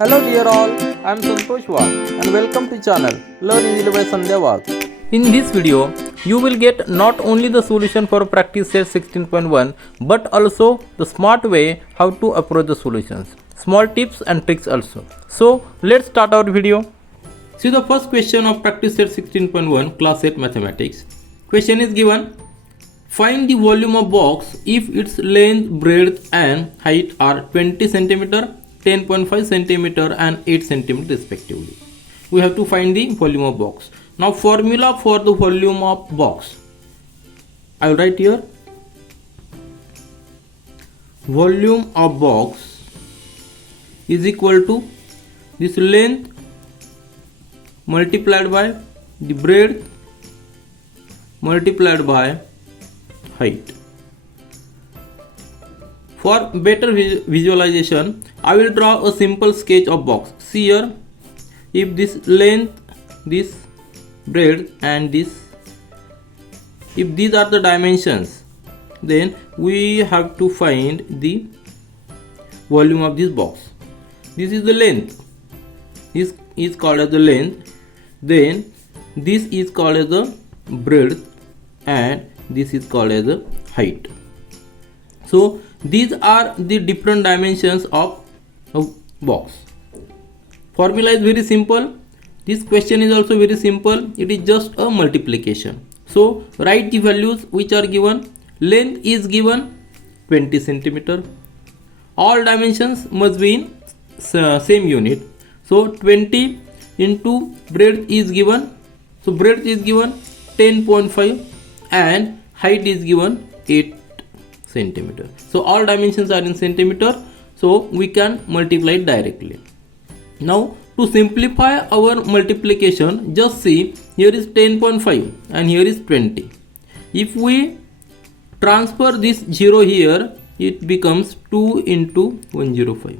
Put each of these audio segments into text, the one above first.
Hello dear all, I am Santosh Wagh and welcome to channel Learn Easily by Sandhya Wagh. In this video, you will get not only the solution for practice set 16.1 but also the smart way how to approach the solutions. Small tips and tricks also. So let's start our video. See the first question of practice set 16.1 class 8 mathematics. Question is given. Find the volume of box if its length, breadth and height are 20 cm, 10.5 cm and 8 cm respectively. We have to find the volume of box. Now formula for the volume of box. I will write here. Volume of box is equal to this length multiplied by the breadth multiplied by height. For better visualization, I will draw a simple sketch of box. See here, if this length, this breadth and this, if these are the dimensions, then we have to find the volume of this box. This is the length. This is called as the length. Then this is called as the breadth and this is called as the height. So these are the different dimensions of a box. Formula is very simple. This question is also very simple. It is just a multiplication. So write the values which are given. Length is given 20 cm. All dimensions must be in same unit. So 20 into breadth is given. So breadth is given 10.5 and height is given 8 cm. So all dimensions are in centimeter, so we can multiply it directly. Now to simplify our multiplication, just see, here is 10.5 and here is 20. If we transfer this 0 here, it becomes 2 into 105.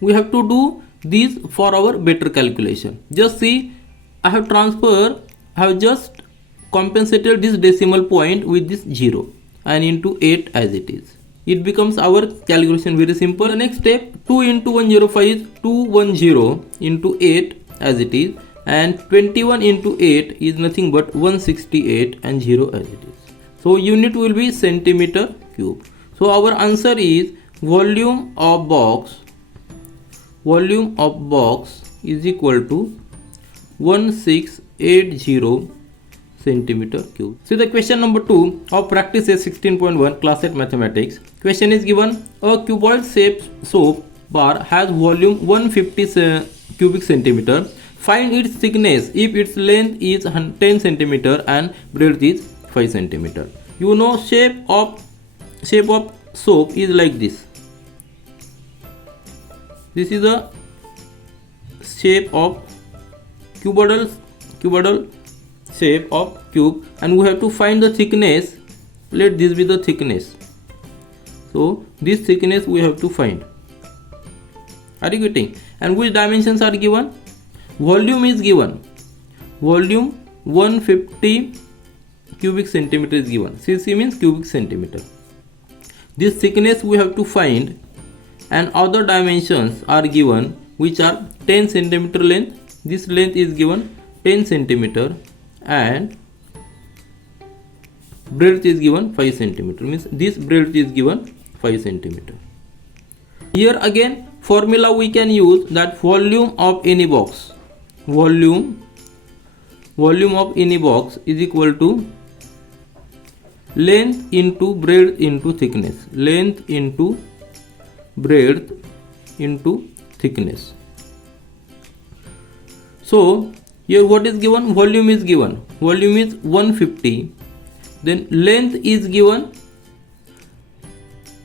We have to do this for our better calculation. Just see, I have just compensated this decimal point with this 0 and into 8 as it is. It becomes our calculation very simple. The next step, 2 into 105 is 210 into 8 as it is, and 21 into 8 is nothing but 168 and 0 as it is. So unit will be centimeter cube. So our answer is volume of box is equal to 1680 centimeter cube. See the question number 2 of practice is 16.1 class 8 mathematics. Question is given. A cuboid shaped soap bar has volume 150 cubic centimeter. Find its thickness if its length is 10 centimeter and breadth is 5 centimeter. You know shape of soap is like this. This is the shape of cuboidal shape of cube, and we have to find the thickness. Let this be the thickness. So this thickness we have to find. Are you getting? And which dimensions are given? Volume is given. Volume 150 cubic centimeter is given. cc means cubic centimeter. This thickness we have to find, and other dimensions are given which are 10 centimeter length. This length is given 10 centimeter and breadth is given 5 centimeter, means this breadth is given 5 centimeter. Here again formula we can use, that volume of any box, volume of any box is equal to length into breadth into thickness, length into breadth into thickness. So here what is given? Volume is given. Volume is 150. Then length is given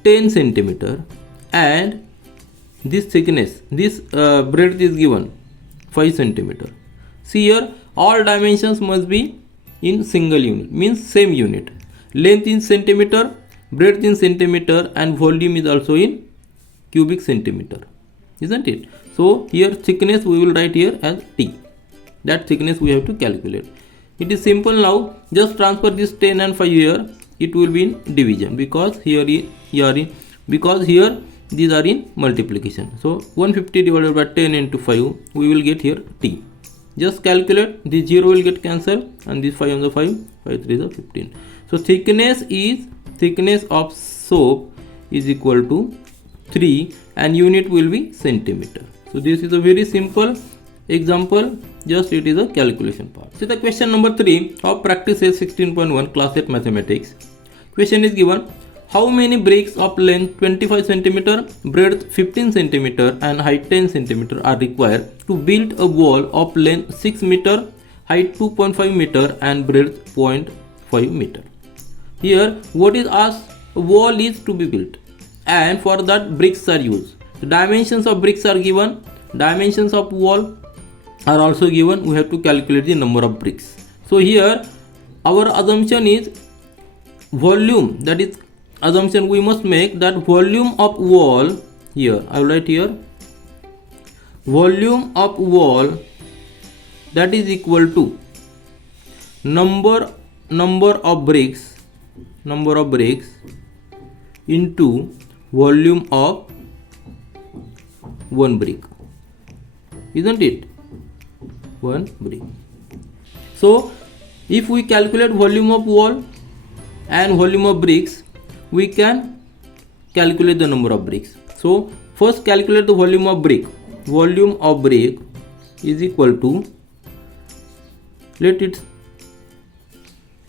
10 centimeter and this thickness, this breadth is given 5 centimeter. See here, all dimensions must be in single unit, means same unit. Length in centimeter, breadth in centimeter and volume is also in cubic centimeter, isn't it? So here thickness we will write here as T. That thickness we have to calculate. It is simple now. Just transfer this 10 and 5 here. It will be in division because here these are in multiplication. So 150 divided by 10 into 5, we will get here T. Just calculate, the 0 will get cancelled and this 5 on the 5, 5 3 is 15. So thickness of soap is equal to 3 and unit will be centimeter. So this is a very simple example, just it is a calculation part. So the question number 3 of practice is 16.1 class 8 mathematics. Question is given, how many bricks of length 25 cm, breadth 15 cm and height 10 cm are required to build a wall of length 6 meter, height 2.5 meter and breadth 0.5 meter. Here what is asked, a wall is to be built and for that bricks are used. The dimensions of bricks are given, dimensions of wall are also given. We have to calculate the number of bricks. So here our assumption is volume, that is assumption we must make that volume of wall, here I will write here volume of wall, that is equal to number of bricks into volume of one brick, isn't it? One brick. So if we calculate volume of wall and volume of bricks, we can calculate the number of bricks. So first calculate the volume of brick. Volume of brick is equal to, let it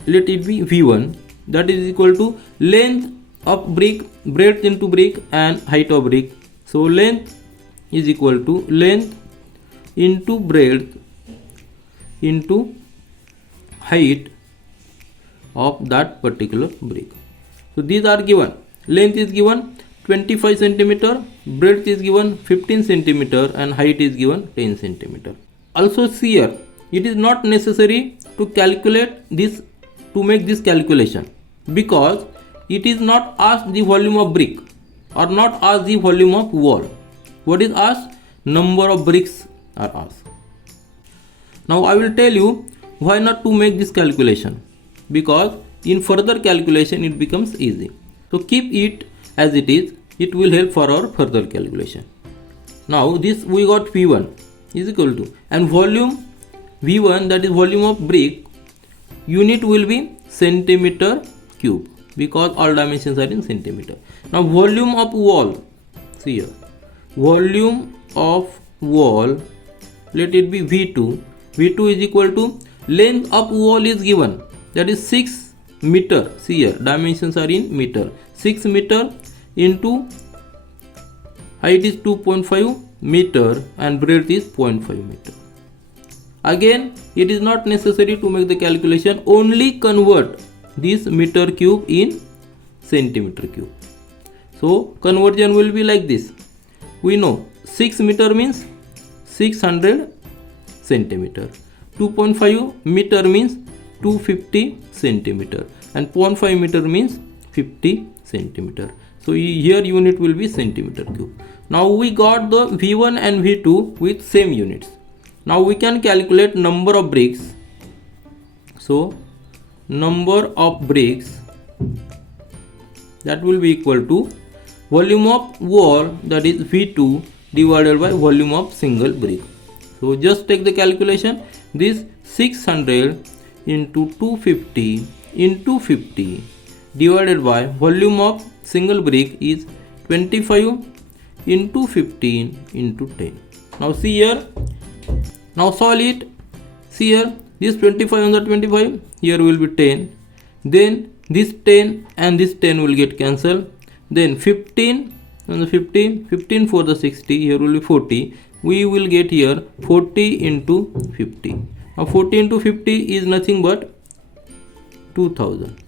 be V1, that is equal to length of brick, breadth into brick and height of brick. So length is equal to length into breadth into height of that particular brick. So these are given. Length is given 25 cm, breadth is given 15 cm and height is given 10 cm. Also see here, it is not necessary to calculate this, to make this calculation, because it is not asked the volume of brick or not asked the volume of wall. What is asked? Number of bricks are asked. Now I will tell you why not to make this calculation, because in further calculation it becomes easy. So keep it as it is, it will help for our further calculation. Now this we got V1 is equal to, and volume V1, that is volume of brick, unit will be centimeter cube, because all dimensions are in centimeter. Now volume of wall, see here, volume of wall, let it be V2. V2 is equal to length of wall is given, that is 6 meter. See here, dimensions are in meter. 6 meter into height is 2.5 meter and breadth is 0.5 meter. Again, it is not necessary to make the calculation, only convert this meter cube in centimeter cube. So conversion will be like this. We know 6 meter means 600 centimeter, 2.5 meter means 250 centimeter and 0.5 meter means 50 centimeter. So here unit will be centimeter cube. Now we got the V1 and V2 with same units. Now we can calculate number of bricks. So number of bricks, that will be equal to volume of wall, that is V2 divided by volume of single brick. So just take the calculation, this 600 into 250 into 50 divided by volume of single brick is 25 into 15 into 10. Now see here, now solve it. See here, this 25 on the 25, here will be 10, then this 10 and this 10 will get cancelled, then 15 on the 15, 15 for the 60, here will be 40, we will get here 40 into 50. Now 40 into 50 is nothing but 2000.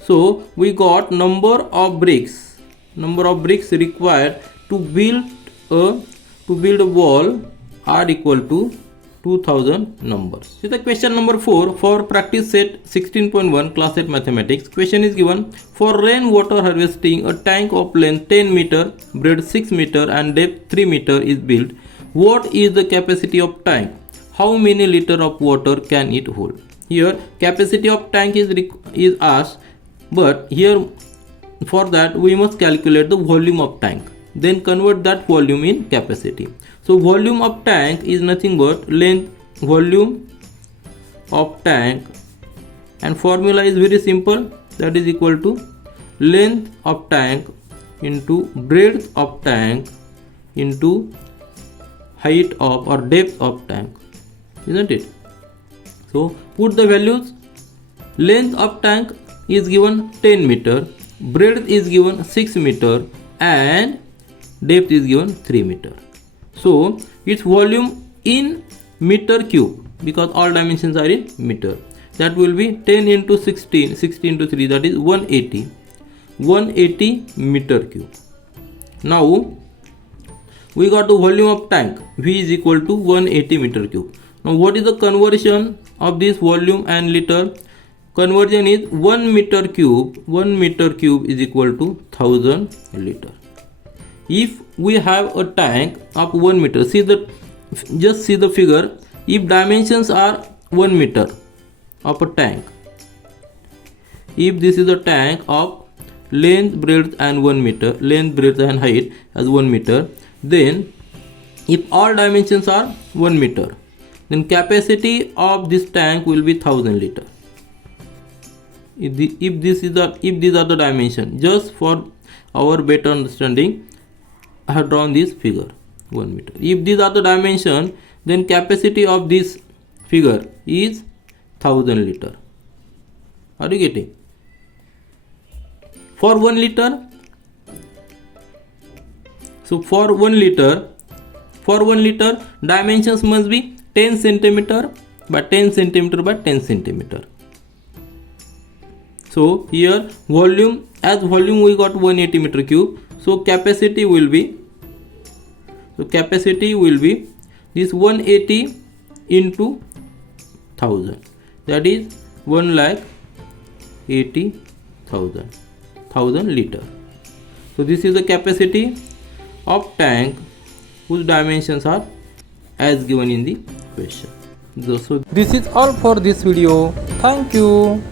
So we got number of bricks required to build a wall are equal to 2000 numbers. So the question number 4 for practice set 16.1 class 8 mathematics. Question is given, for rainwater harvesting a tank of length 10 meter, breadth 6 meter and depth 3 meter is built. What is the capacity of tank? How many liter of water can it hold? Here capacity of tank is asked, but here for that we must calculate the volume of tank. then convert that volume in capacity. So volume of tank is nothing but length, volume of tank, and formula is very simple, that is equal to length of tank into breadth of tank into height of or depth of tank, isn't it? So put the values. Length of tank is given 10 meter, breadth is given 6 meter, and depth is given 3 meter. So its volume in meter cube, because all dimensions are in meter, that will be 10 into 16, 16 into 3, that is 180 meter cube. Now we got the volume of tank, V is equal to 180 meter cube. Now what is the conversion of this volume and liter? Conversion is 1 meter cube. 1 meter cube is equal to 1000 liter. If we have a tank of 1 meter, just see the figure. If dimensions are 1 meter of a tank, if this is a tank of length, breadth and 1 meter, length, breadth and height as 1 meter, then if all dimensions are 1 meter, then capacity of this tank will be 1000 liter. If these are the dimension, just for our better understanding, I have drawn this figure 1 meter. If these are the dimension, then capacity of this figure is 1000 liter. Are you getting? For 1 liter, so for 1 liter dimensions must be 10 centimeter by 10 centimeter by 10 centimeter. So here volume, as volume we got 180 meter cube, so capacity will be this 180 into 1000, that is 1,80,000 liter. So this is the capacity of tank whose dimensions are as given in the question. So this is all for this video. Thank you.